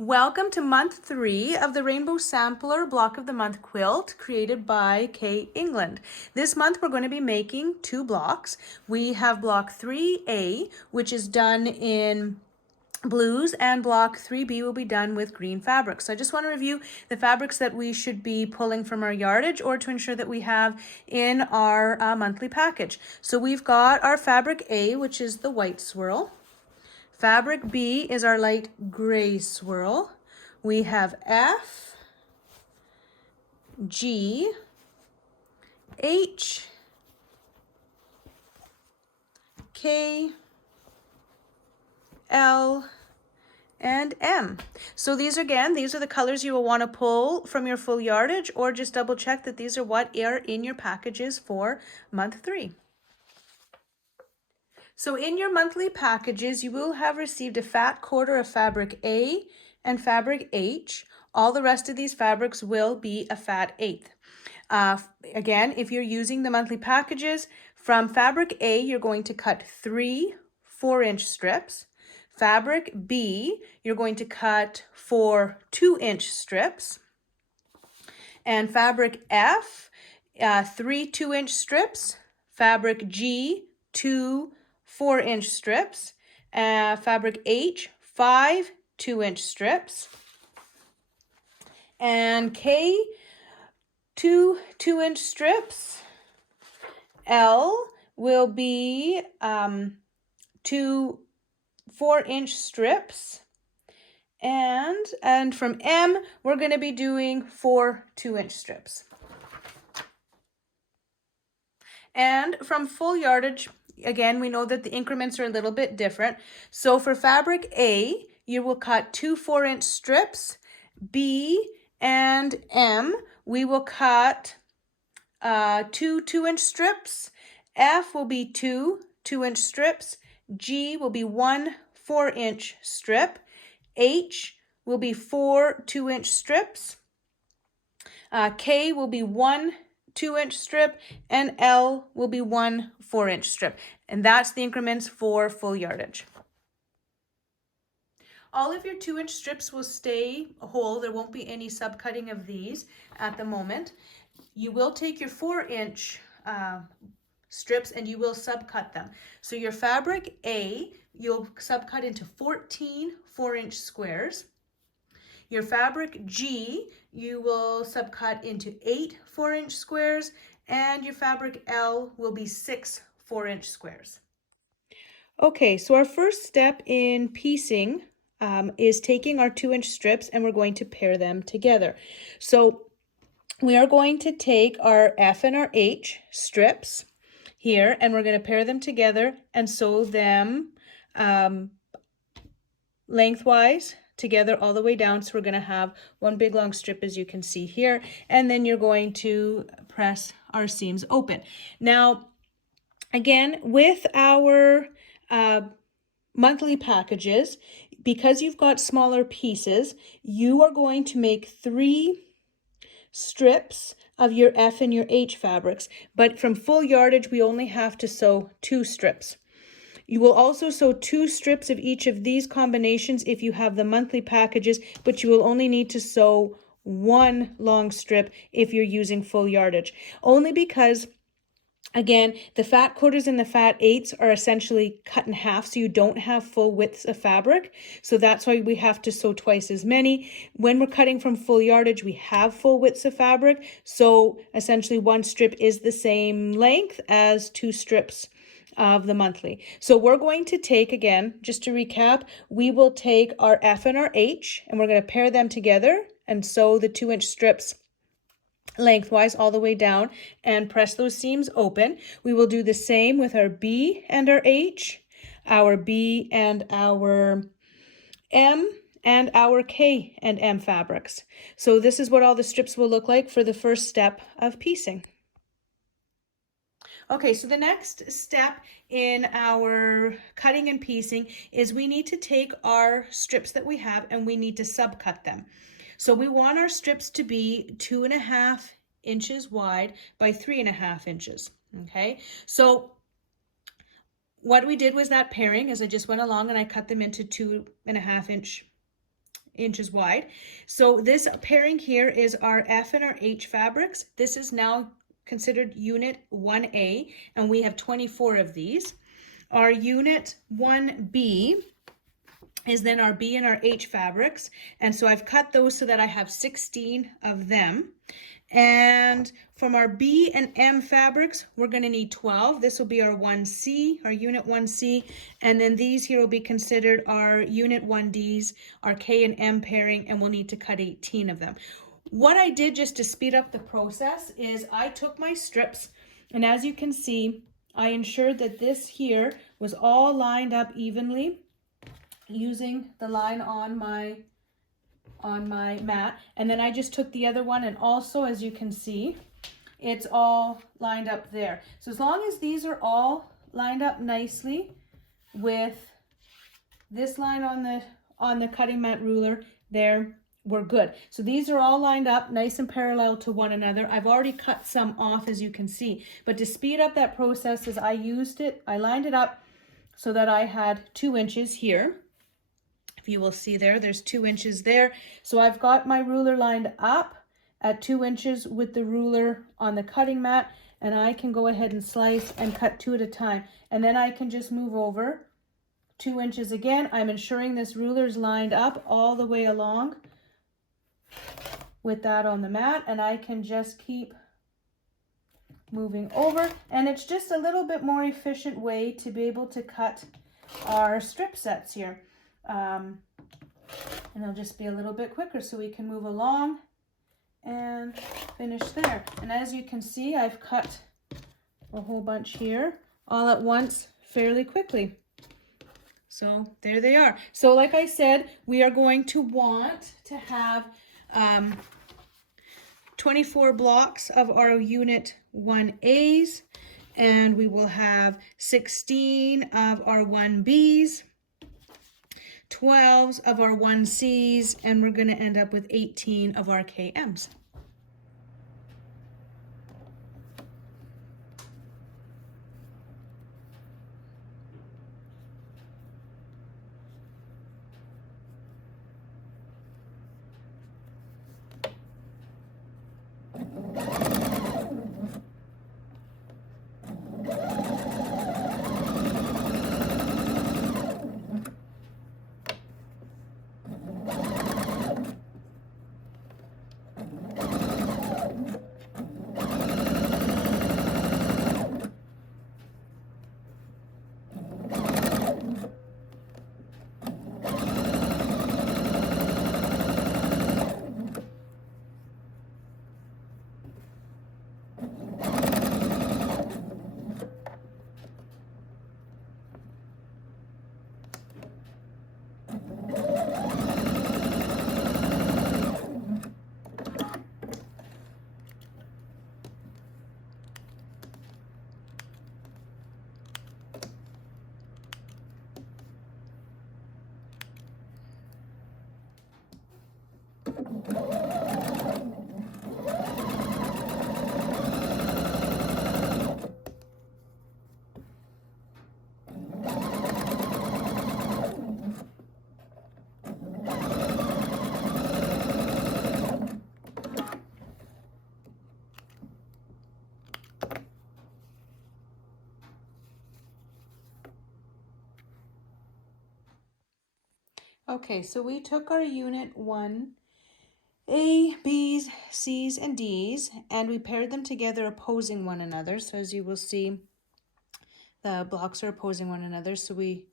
Welcome to month 3 of the Rainbow Sampler Block of the Month quilt created by Kay England. This month we're going to be making 2 blocks. We have block 3A, which is done in blues, and block 3B will be done with green fabrics. So I just want to review the fabrics that we should be pulling from our yardage or to ensure that we have in our monthly package. So we've got our fabric A, which is the white swirl. Fabric B is our light gray swirl. We have F, G, H, K, L, and M. So these are the colors you will want to pull from your full yardage, or just double check that these are what are in your packages for month 3. So in your monthly packages, you will have received a fat quarter of fabric A and fabric H. All the rest of these fabrics will be a fat eighth. Again, if you're using the monthly packages, from fabric A, you're going to cut 3 4-inch strips. Fabric B, you're going to cut 4 2-inch strips. And fabric F, 3 2-inch strips. Fabric G, 2 4-inch strips. Fabric H, 5 2-inch strips. And K, 2 2-inch strips. L will be 2 4-inch strips. And from M, we're going to be doing 4 2-inch strips. And from full yardage, again, we know that the increments are a little bit different. So for fabric A, you will cut 2 4-inch strips. B and M, we will cut 2 2-inch strips. F will be 2 2-inch strips. G will be 1 4-inch strip. H will be 4 2-inch strips. K will be 1 2-inch strip, and L will be 1 4-inch strip. And that's the increments for full yardage. All of your 2-inch strips will stay whole. There won't be any subcutting of these at the moment. You will take your 4-inch strips and you will subcut them. So your fabric A, you'll subcut into 14 4-inch squares. Your fabric G, you will subcut into 8 4-inch squares, and your fabric L will be 6 4-inch squares. Okay, so our first step in piecing is taking our 2-inch strips and we're going to pair them together. So we are going to take our F and our H strips here, and we're going to pair them together and sew them lengthwise together all the way down. So we're going to have one big long strip, as you can see here, and then you're going to press our seams open. Now, again, with our monthly packages, because you've got smaller pieces, you are going to make 3 strips of your F and your H fabrics, but from full yardage, we only have to sew 2 strips. You will also sew 2 strips of each of these combinations if you have the monthly packages, but you will only need to sew 1 long strip if you're using full yardage. Only because, again, the fat quarters and the fat eighths are essentially cut in half, so you don't have full widths of fabric. So that's why we have to sew twice as many. When we're cutting from full yardage, we have full widths of fabric. So essentially 1 strip is the same length as 2 strips of the monthly. So we're going to take, again, just to recap, we will take our F and our H, and we're going to pair them together and sew the 2-inch strips lengthwise all the way down and press those seams open. We will do the same with our B and our H, our B and our M, and our K and M fabrics. So this is what all the strips will look like for the first step of piecing. Okay, so the next step in our cutting and piecing is we need to take our strips that we have and we need to subcut them. So we want our strips to be 2.5 inches wide by 3.5 inches. Okay, so what we did was that pairing, as I just went along and I cut them into 2.5 inch inches wide. So this pairing here is our F and our H fabrics. This is now considered unit 1A, and we have 24 of these. Our unit 1B is then our B and our H fabrics, and so I've cut those so that I have 16 of them. And from our B and M fabrics, we're going to need 12. This will be our 1C, our unit 1C, and then these here will be considered our unit 1Ds, our K and M pairing, and we'll need to cut 18 of them. What I did just to speed up the process is I took my strips, and as you can see, I ensured that this here was all lined up evenly using the line on my mat, and then I just took the other one, and also, as you can see, it's all lined up there. So as long as these are all lined up nicely with this line on the cutting mat ruler there, we're good. So these are all lined up nice and parallel to one another. I've already cut some off, as you can see, but to speed up that process is I lined it up so that I had 2 inches here. If you will see there's 2 inches there. So I've got my ruler lined up at 2 inches with the ruler on the cutting mat, and I can go ahead and slice and cut 2 at a time. And then I can just move over 2 inches again. I'm ensuring this ruler's lined up all the way along with that on the mat, and I can just keep moving over. And it's just a little bit more efficient way to be able to cut our strip sets here. And it'll just be a little bit quicker, so we can move along and finish there. And as you can see, I've cut a whole bunch here all at once fairly quickly. So there they are. So like I said, we are going to want to have 24 blocks of our unit 1As, and we will have 16 of our 1Bs, 12s of our 1Cs, and we're going to end up with 18 of our KMs. Okay, so we took our unit 1 A, B's, C's, and D's, and we paired them together opposing one another. So as you will see, the blocks are opposing one another, so we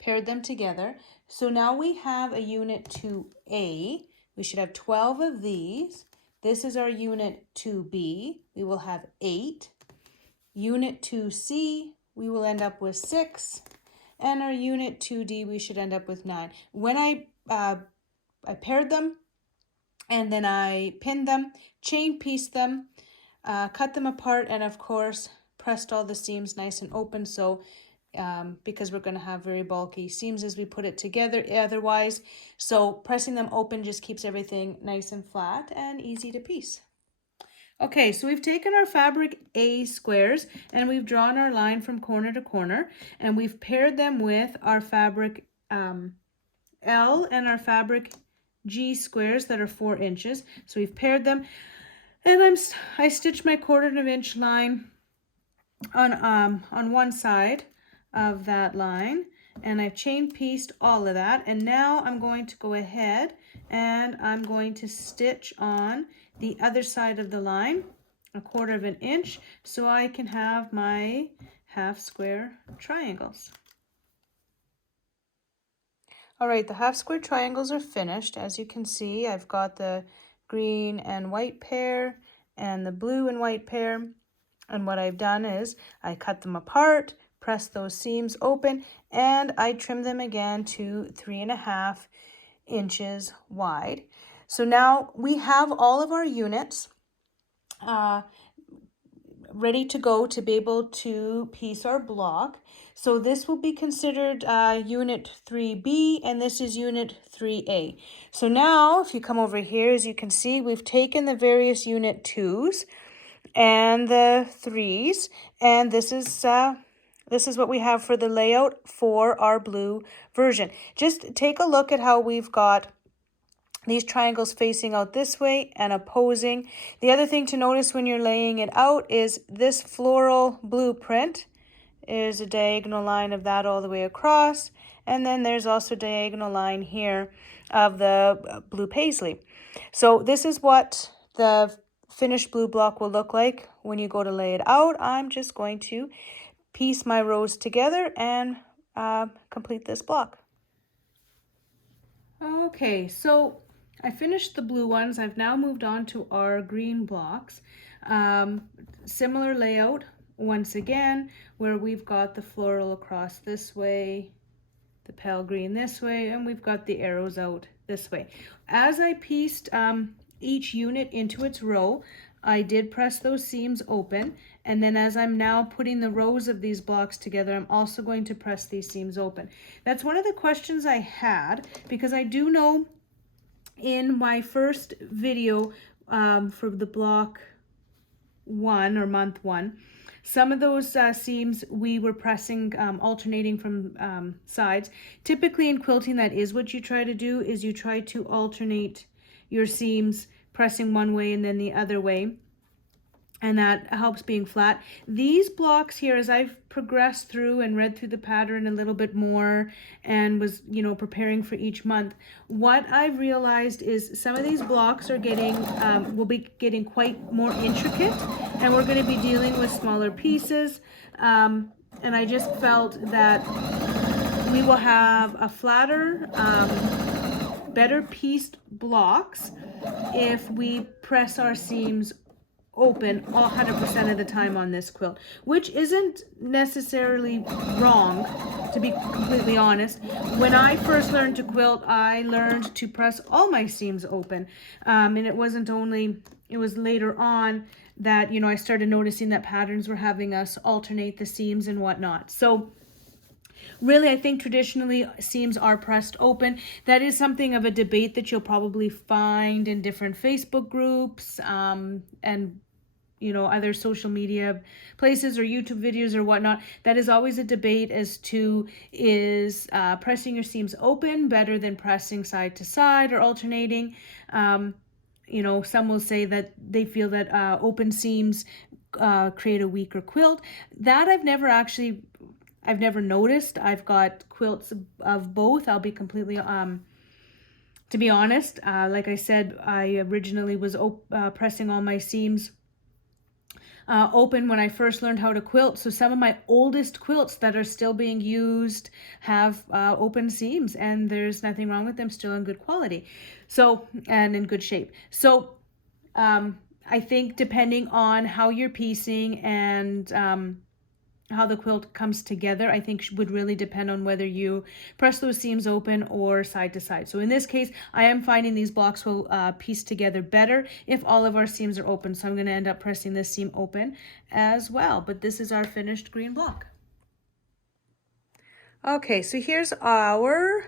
paired them together. So now we have a unit 2A. We should have 12 of these. This is our unit 2B. We will have 8. Unit 2C, we will end up with 6. And our unit 2D, we should end up with 9. When I paired them, and then I pinned them, chain pieced them, cut them apart, and of course pressed all the seams nice and open, so because we're going to have very bulky seams as we put it together otherwise. So pressing them open just keeps everything nice and flat and easy to piece. Okay, so we've taken our fabric A squares and we've drawn our line from corner to corner, and we've paired them with our fabric L and our fabric G squares that are 4 inches. So we've paired them, and I stitched my 1/4 inch line on one side of that line, and I've chain pieced all of that, and now I'm going to go ahead and I'm going to stitch on the other side of the line 1/4 inch so I can have my half square triangles. All right, the half square triangles are finished. As you can see, I've got the green and white pair and the blue and white pair. And what I've done is I cut them apart, press those seams open, and I trim them again to 3.5 inches wide. So now we have all of our units ready to go to be able to piece our block. So this will be considered unit 3B, and this is unit 3A. So now if you come over here, as you can see, we've taken the various unit 2s and the 3s, and this is what we have for the layout for our blue version. Just take a look at how we've got these triangles facing out this way and opposing. The other thing to notice when you're laying it out is this floral blueprint is a diagonal line of that all the way across, and then there's also a diagonal line here of the blue paisley. So this is what the finished blue block will look like when you go to lay it out. I'm just going to piece my rows together and complete this block. Okay, so I finished the blue ones. I've now moved on to our green blocks. Similar layout once again, where we've got the floral across this way, the pale green this way, and we've got the arrows out this way. As I pieced each unit into its row, I did press those seams open, and then as I'm now putting the rows of these blocks together, I'm also going to press these seams open. That's one of the questions I had, because I do know in my first video for the block 1 or month 1, some of those seams we were pressing, alternating from sides. Typically in quilting, that is what you try to do, is you try to alternate your seams, pressing one way and then the other way, and that helps being flat. These blocks here, as I've progressed through and read through the pattern a little bit more and was, preparing for each month, what I've realized is some of these blocks are getting, will be getting quite more intricate, and we're going to be dealing with smaller pieces. And I just felt that we will have a flatter, better pieced blocks if we press our seams open 100% of the time on this quilt, which isn't necessarily wrong, to be completely honest. When I first learned to quilt, I learned to press all my seams open, and it was later on that I started noticing that patterns were having us alternate the seams and whatnot. So really, I think traditionally seams are pressed open. That is something of a debate that you'll probably find in different Facebook groups and other social media places or YouTube videos or whatnot. That is always a debate as to is pressing your seams open better than pressing side to side or alternating. Some will say that they feel that open seams create a weaker quilt. That I've never noticed. I've got quilts of both. I'll be completely, to be honest, like I said, I originally was pressing all my seams open when I first learned how to quilt. So some of my oldest quilts that are still being used have open seams, and there's nothing wrong with them, still in good quality. So, and in good shape. So, I think depending on how you're piecing and how the quilt comes together, I think would really depend on whether you press those seams open or side to side. So in this case, I am finding these blocks will piece together better if all of our seams are open. So I'm going to end up pressing this seam open as well. But this is our finished green block. Okay, so here's our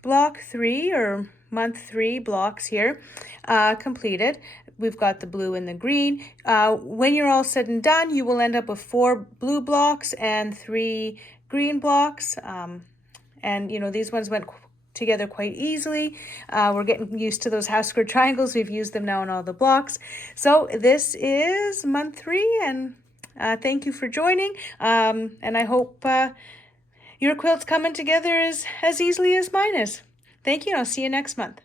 block 3 or month 3 blocks here completed. We've got the blue and the green. When you're all said and done, you will end up with 4 blue blocks and 3 green blocks. And these ones went together quite easily. We're getting used to those half square triangles. We've used them now in all the blocks. So this is month 3, and thank you for joining. And I hope your quilt's coming together as easily as mine is. Thank you, and I'll see you next month.